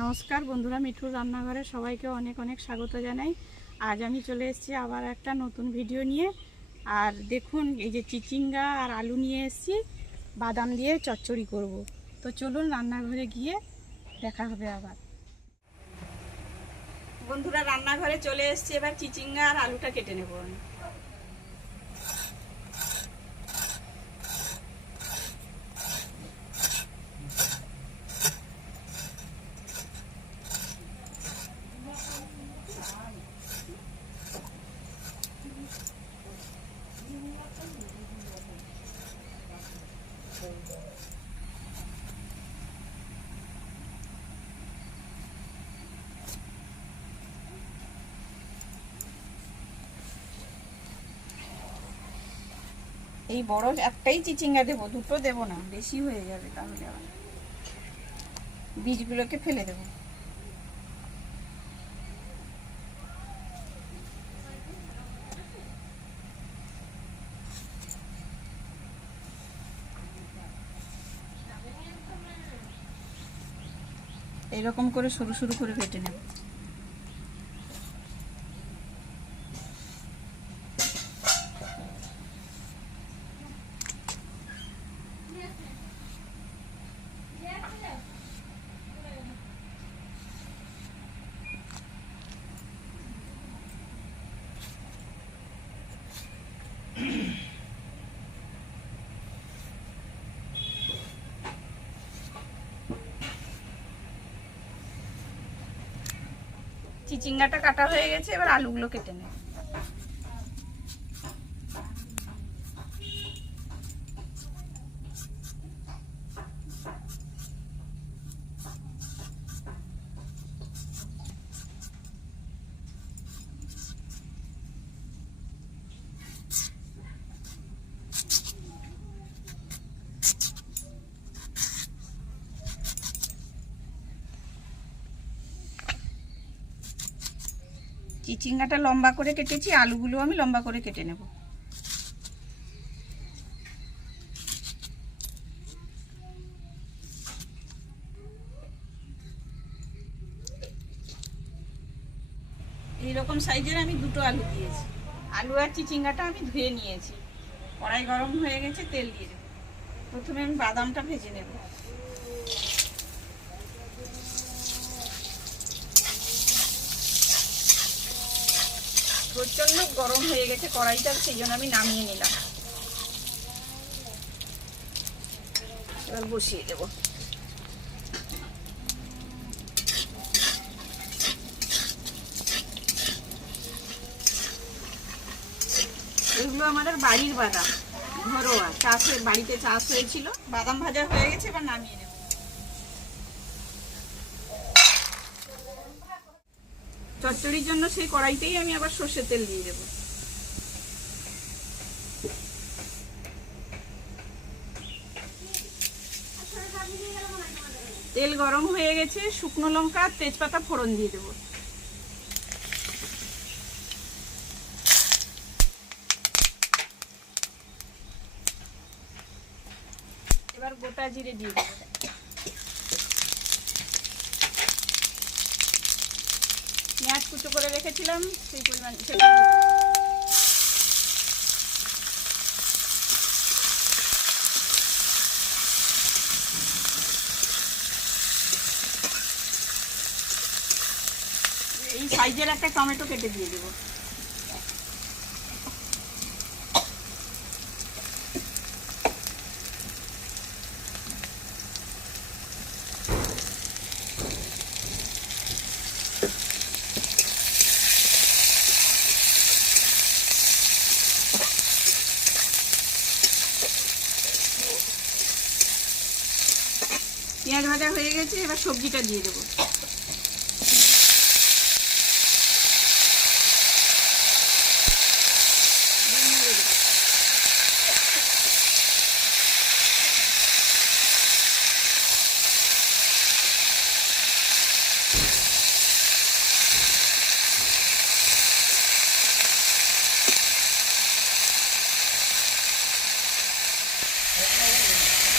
নমস্কার বন্ধুরা, মিঠুর রান্নাঘরে সবাইকে অনেক অনেক স্বাগত জানাই। আজ আমি চলে এসেছি আবার একটা নতুন ভিডিও নিয়ে। আর দেখুন, এই যে চিচিঙ্গা আর আলু নিয়ে এসেছি, বাদাম দিয়ে চচ্চড়ি করব। তো চলুন রান্নাঘরে গিয়ে দেখা হবে আবার। বন্ধুরা, রান্নাঘরে চলে এসেছি, এবার চিচিঙ্গা আর আলুটা কেটে নেব আমি। এই বড় একটাই চিচিঙ্গা দেবো, দুটো দেবো না, বেশি হয়ে যাবে তাহলে আবার। বীজগুলোকে ফেলে দেবো। এরকম করে সরু সরু করে কেটে নেব। চিচিঙ্গাটা কাটা হয়ে গেছে এবার আলুগুলো কেটে নেব। চিচিঙ্গাটা লম্বা করে কেটেছি, আলুগুলো আমি লম্বা করে কেটে নেব। এইরকম সাইজের আমি দুটো আলু দিয়েছি। আলু আর চিচিঙ্গাটা আমি ধুয়ে নিয়েছি। কড়াই গরম হয়ে গেছে, তেল দিয়ে দেবো। প্রথমে আমি বাদামটা ভেজে নেব। প্রচণ্ড গরম হয়ে গেছে কড়াইটা, সেই জন্য আমি নামিয়ে নিলাম। এবার বসিয়ে দেব। এগুলো আমাদের বাড়ির বাদাম, ঘরোয়া। চাষ হয়ে বাড়িতে চাষ হয়েছিল। বাদাম ভাজা হয়ে গেছে, এবার নামিয়ে চচ্চড়ির জন্য সেই কড়াইতেই আমি আবার সর্ষের তেল দিয়ে দেবো। তেল গরম হয়ে গেছে, শুকনো লঙ্কা, তেজপাতা, ফোড়ন দিয়ে দেবো। এবার গোটা জিরে দিয়ে দেবো। পেঁয়াজ কুচো করে রেখেছিলাম সেই পরিমাণ এই সাইজের একটা টমেটো কেটে দিয়ে দেবো পেঁয়াজ ভাজা হয়ে গেছে এবার সবজিটা দিয়ে দেবো।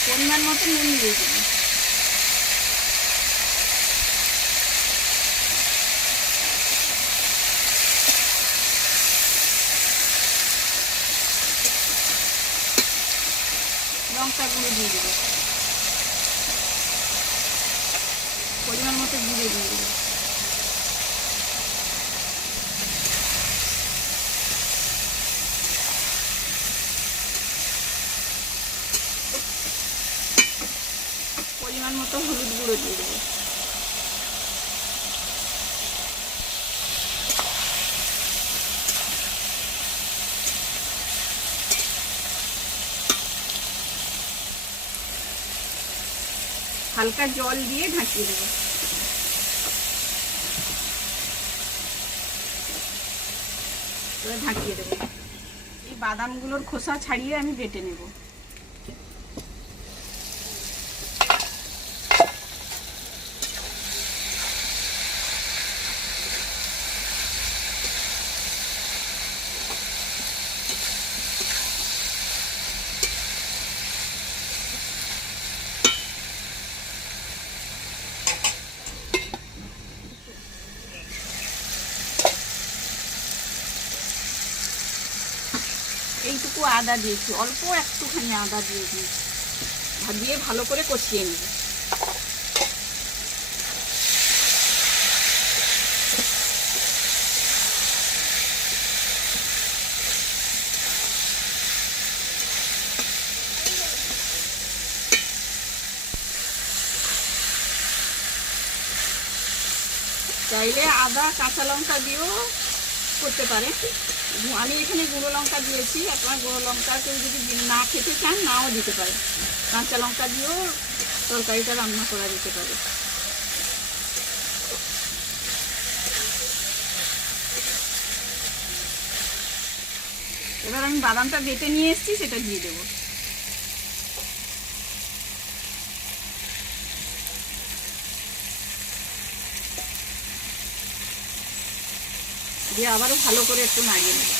পরিমাণ মতো নুন দিয়ে দেবো। লঙ্কা গুঁড়ো দিয়ে দেবো। পরিমাণ মতো জিরে দিয়ে দেবো। পরিমাণ মতো হলুদ গুঁড়ো দিয়ে দেবো। হালকা জল দিয়ে ঢাকিয়ে দেবো। ঢাকিয়ে দেবো। এই বাদামগুলোর খোসা ছাড়িয়ে আমি বেটে নেব। এইটুকু আদা দিয়েছি, অল্প একটুখানি আদা দিয়ে দিয়েছি দিয়ে ভালো করে কষিয়ে নেব। চাইলে আদা, কাঁচা লঙ্কা দিয়েও করতে পারে আমি এখানে গুঁড়ো লঙ্কা দিয়েছি আপনার গুঁড়ো লঙ্কা কেউ যদি না খেতে চান, নাও দিতে পারে। কাঁচা লঙ্কা দিয়েও তরকারিটা রান্না করা যেতে পারে। এবার আমি বাদামটা বেটে নিয়ে এসেছি, সেটা দিয়ে দেবো। দিয়ে আবারও ভালো করে একটু নাড়িয়ে নেব।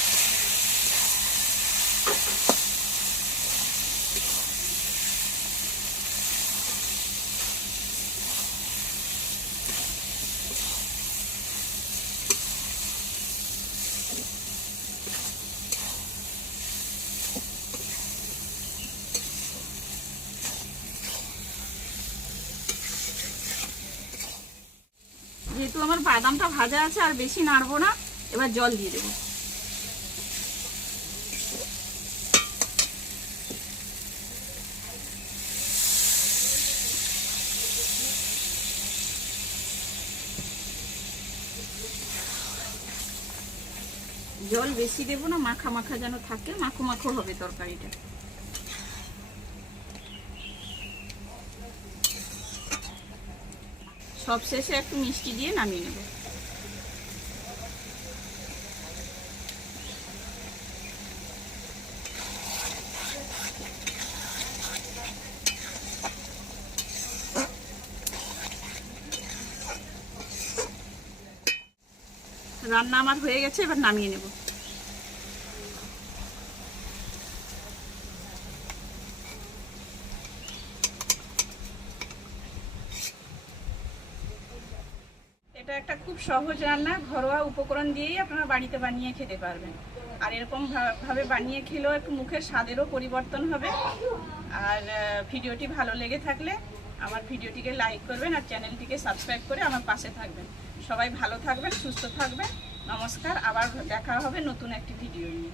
যেহেতু আমার বাদামটা ভাজা আছে আর বেশি নাড়বো না এবার জল দিয়ে দেবো। জল বেশি দেবো না, মাখা মাখা যেন থাকে, মাখো মাখো হবে তরকারিটা। সব শেষে একটু মিষ্টি দিয়ে নামিয়ে নেব। রান্না আমার হয়ে গেছে, এবার নামিয়ে নেব। এটা একটা খুব সহজ রান্না, ঘরোয়া উপকরণ দিয়েই আপনারা বাড়িতে বানিয়ে খেতে পারবেন। আর এরকম ভাবে বানিয়ে খেলেও একটু মুখের স্বাদেরও পরিবর্তন হবে। আর ভিডিওটি ভালো লেগে থাকলে আমার ভিডিওটিকে লাইক করবেন আর চ্যানেলটিকে সাবস্ক্রাইব করে আমার পাশে থাকবেন। সবাই ভালো থাকবেন সুস্থ থাকবেন। নমস্কার আবার দেখা হবে নতুন একটি ভিডিও নিয়ে।